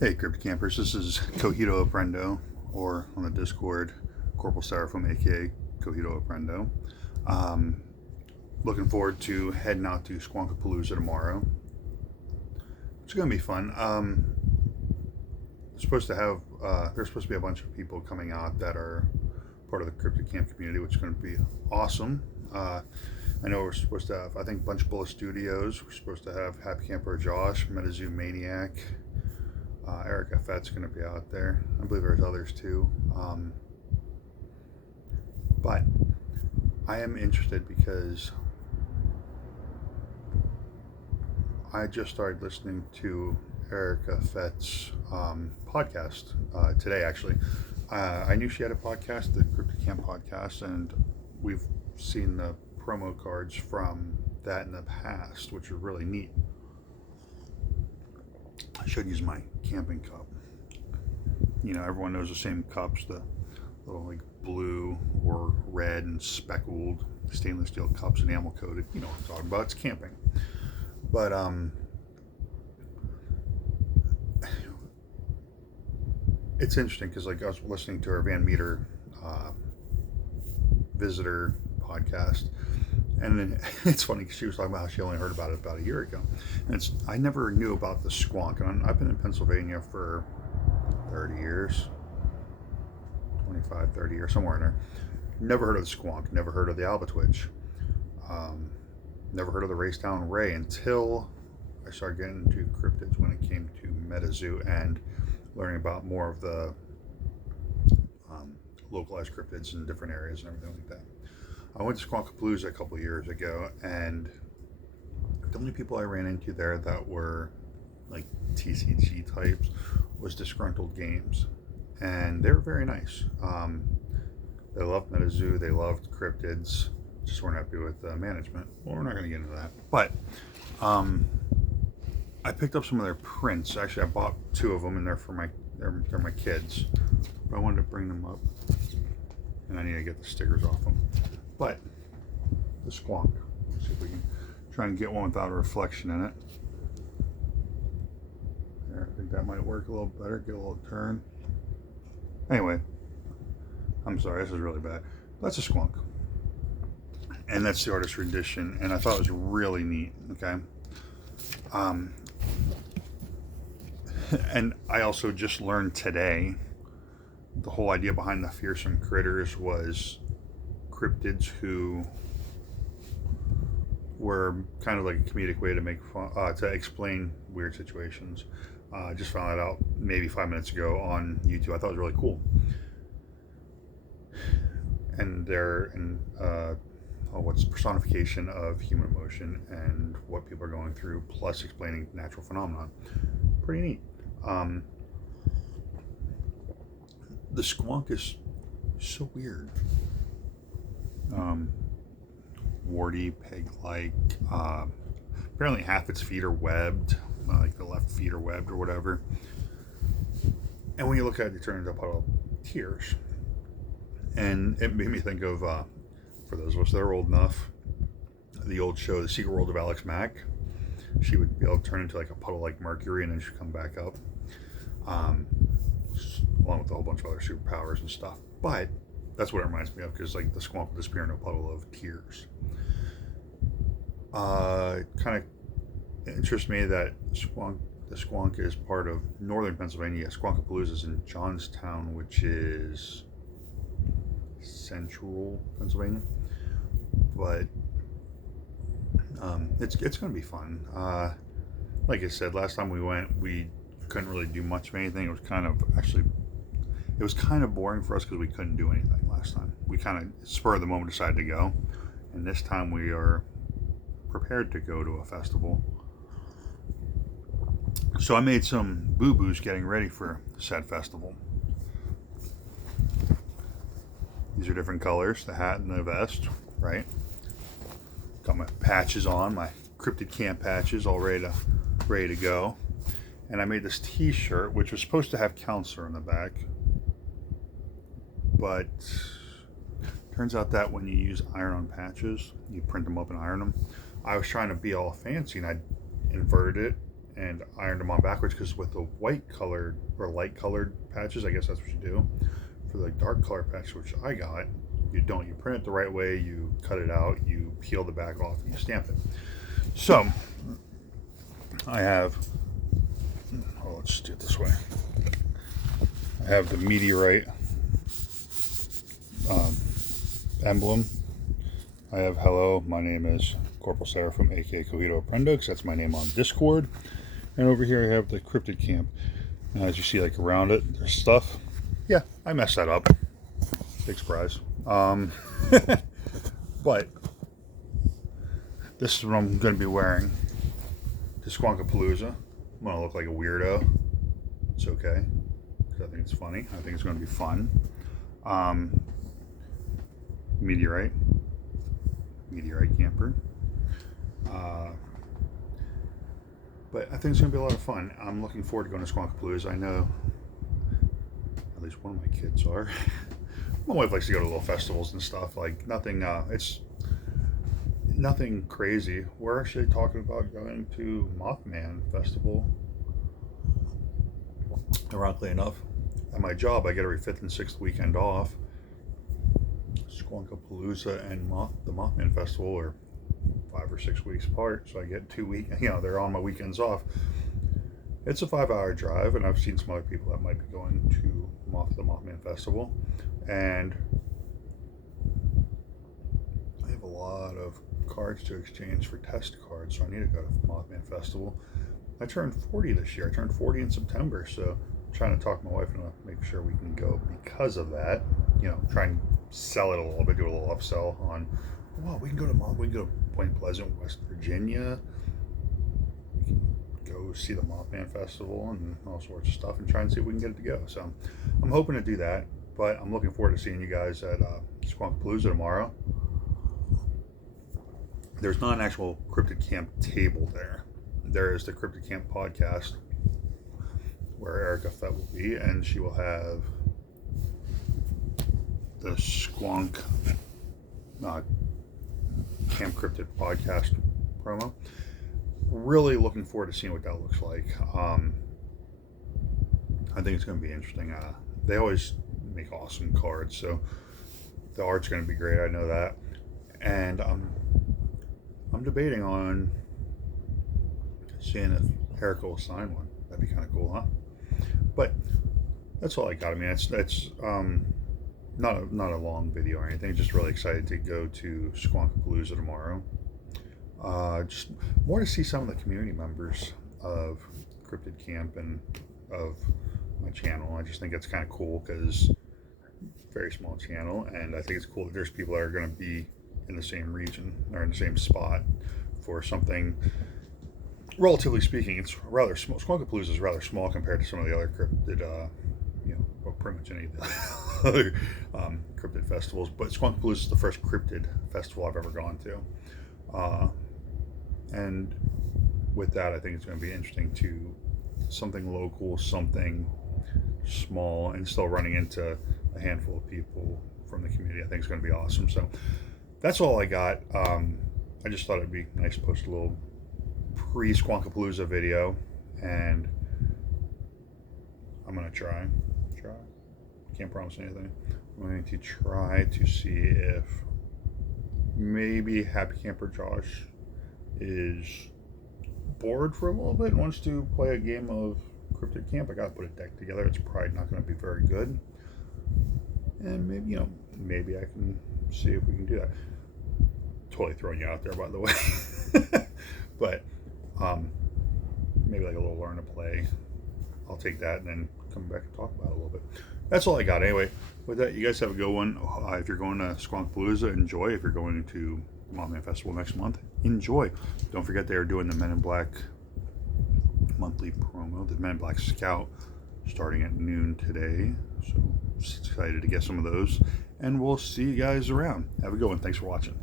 Hey, Crypto Campers, this is Cojito Aprendo, or on the Discord, Corporal Seraphim, aka Cojito Aprendo. Um, Looking forward to heading out to Squonkapalooza tomorrow. It's going to be fun. There's supposed to be a bunch of people coming out that are part of the Crypto Camp community, which is going to be awesome. I know we're supposed to have, I think, Bunch Bullet Studios. We're supposed to have Happy Camper Josh, MetaZoo Maniac, Erica Fett's going to be out there. I believe there's others too. But I am interested because I just started listening to Erica Fett's podcast today, actually. I knew she had a podcast, the Crypto Camp podcast, and we've seen the promo cards from that in the past, which are really neat. I should use my camping cup. You know, everyone knows the same cups, the little like blue or red and speckled stainless steel cups, enamel coated. You know what I'm talking about. It's camping. But it's interesting because like I was listening to her Van Meter visitor podcast, and then it's funny because she was talking about how she only heard about it about a year ago, and I never knew about the Squonk, and I've been in Pennsylvania for 30 years, 25, 30 years, somewhere in there. Never heard of the Squonk, never heard of the Albatwitch, never heard of the Racetown Ray until I started getting into cryptids when it came to MetaZoo and learning about more of the localized cryptids in different areas and everything like that. I went to Squonkapalooza a couple of years ago, and the only people I ran into there that were like TCG types was Disgruntled Games, and they were very nice. They loved MetaZoo, they loved cryptids, just weren't happy with management. Well, we're not going to get into that, but I picked up some of their prints. Actually, I bought two of them, and they're my kids. But I wanted to bring them up, and I need to get the stickers off them. But the Squonk. Let's see if we can try and get one without a reflection in it. There, I think that might work a little better. Get a little turn. Anyway, I'm sorry, this is really bad. That's a Squonk, and that's the artist rendition. And I thought it was really neat. Okay. And I also just learned today the whole idea behind the fearsome critters was cryptids who were kind of like a comedic way to make fun, to explain weird situations. I just found that out maybe 5 minutes ago on YouTube. I thought it was really cool. And what's personification of human emotion and what people are going through, plus explaining natural phenomenon. Pretty neat. The Squonk is so weird. Warty, peg-like. Apparently half its feet are webbed, like the left feet are webbed or whatever. And when you look at it, you turn into a puddle of tears. And it made me think of, for those of us that are old enough, the old show, The Secret World of Alex Mack. She would be able to turn into like a puddle like Mercury, and then she'd come back up, along with a whole bunch of other superpowers and stuff. But that's what it reminds me of, because like the Squonk will disappear in a puddle of tears. Kind of interests me that the Squonk is part of northern Pennsylvania. Squonkapalooza is in Johnstown, which is central Pennsylvania, but it's going to be fun. Like I said, last time we went, we couldn't really do much of anything. It was kind of boring for us because we couldn't do anything last time. We kind of spur of the moment decided to go, and this time we are prepared to go to a festival. So I made some boo-boos getting ready for said festival. These are different colors, the hat and the vest, right? Got my patches on, my Cryptid Camp patches, all ready to go. And I made this t-shirt, which was supposed to have counselor in the back. But turns out that when you use iron-on patches, you print them up and iron them. I was trying to be all fancy, and I inverted it and ironed them on backwards, because with the white colored or light colored patches, I guess that's what you do. For the dark color patch, which I got, you don't. You print it the right way, you cut it out, you peel the back off, and you stamp it. So I have, oh, let's do it this way. I have the meteorite emblem. I have hello, my name is Corporal Seraphim, aka Cojito Aprendo, because that's my name on Discord. And over here I have the cryptid camp. And as you see, like around it, there's stuff. Yeah, I messed that up. Big surprise. But this is what I'm going to be wearing to Squonkapalooza. I'm going to look like a weirdo. It's okay, because I think it's funny. I think it's going to be fun. Meteorite camper. But I think it's going to be a lot of fun. I'm looking forward to going to Squonkapalooza. I know at least one of my kids are. My wife likes to go to little festivals and stuff. Like nothing. It's nothing crazy. We're actually talking about going to Mothman Festival. Ironically enough, at my job, I get every 5th and 6th weekend off. Squonkapalooza and the Mothman Festival are 5 or 6 weeks apart, so I get 2 weeks. They're on my weekends off. It's a 5-hour drive, and I've seen some other people that might be going to the Mothman Festival, and I have a lot of cards to exchange for test cards, so I need to go to the Mothman Festival. I turned 40 this year. I turned 40 in September, so I'm trying to talk my wife into make sure we can go because of that. Try and sell it a little bit, do a little upsell on, well, we can go to Point Pleasant, West Virginia. We can go see the Mothman Festival and all sorts of stuff, and try and see if we can get it to go. So I'm hoping to do that, but I'm looking forward to seeing you guys at Squonkapalooza tomorrow. There's not an actual Cryptid Camp table there. There is the Cryptid Camp podcast where Erica Fett will be, and she will have the Squonk Camp Cryptid podcast promo. Really looking forward to seeing what that looks like. I think it's going to be interesting. They always make awesome cards, so the art's going to be great. I know that, and I'm debating on seeing if Erica will sign one. That'd be kind of cool, huh? But that's all I got. I mean, it's not a long video or anything. Just really excited to go to Squonkapalooza tomorrow. Just more to see some of the community members of Cryptid Camp and of my channel. I just think it's kind of cool because very small channel, and I think it's cool that there's people that are going to be in the same region or in the same spot for something. Relatively speaking, it's rather small. Squonkapalooza is rather small compared to some of the other cryptid, well, pretty much any of the other cryptid festivals. But Squonkapalooza is the first cryptid festival I've ever gone to, and with that, I think it's going to be interesting to something local, something small, and still running into a handful of people from the community. I think it's going to be awesome. So that's all I got. I just thought it'd be nice to post a little pre-Squonkapalooza video, and I'm going to try. Can't promise anything. I'm going to try to see if maybe Happy Camper Josh is bored for a little bit and wants to play a game of Cryptid Camp. I got to put a deck together. It's probably not going to be very good, and maybe I can see if we can do that. Totally throwing you out there, by the way. But maybe like a little learn to play. I'll take that and then come back and talk about it a little bit. That's all I got. Anyway, with that, you guys have a good one. If you're going to Squonkapalooza, enjoy. If you're going to the Mothman Festival next month, enjoy. Don't forget they are doing the Men in Black monthly promo, the Men in Black Scout, starting at noon today. So excited to get some of those. And we'll see you guys around. Have a good one. Thanks for watching.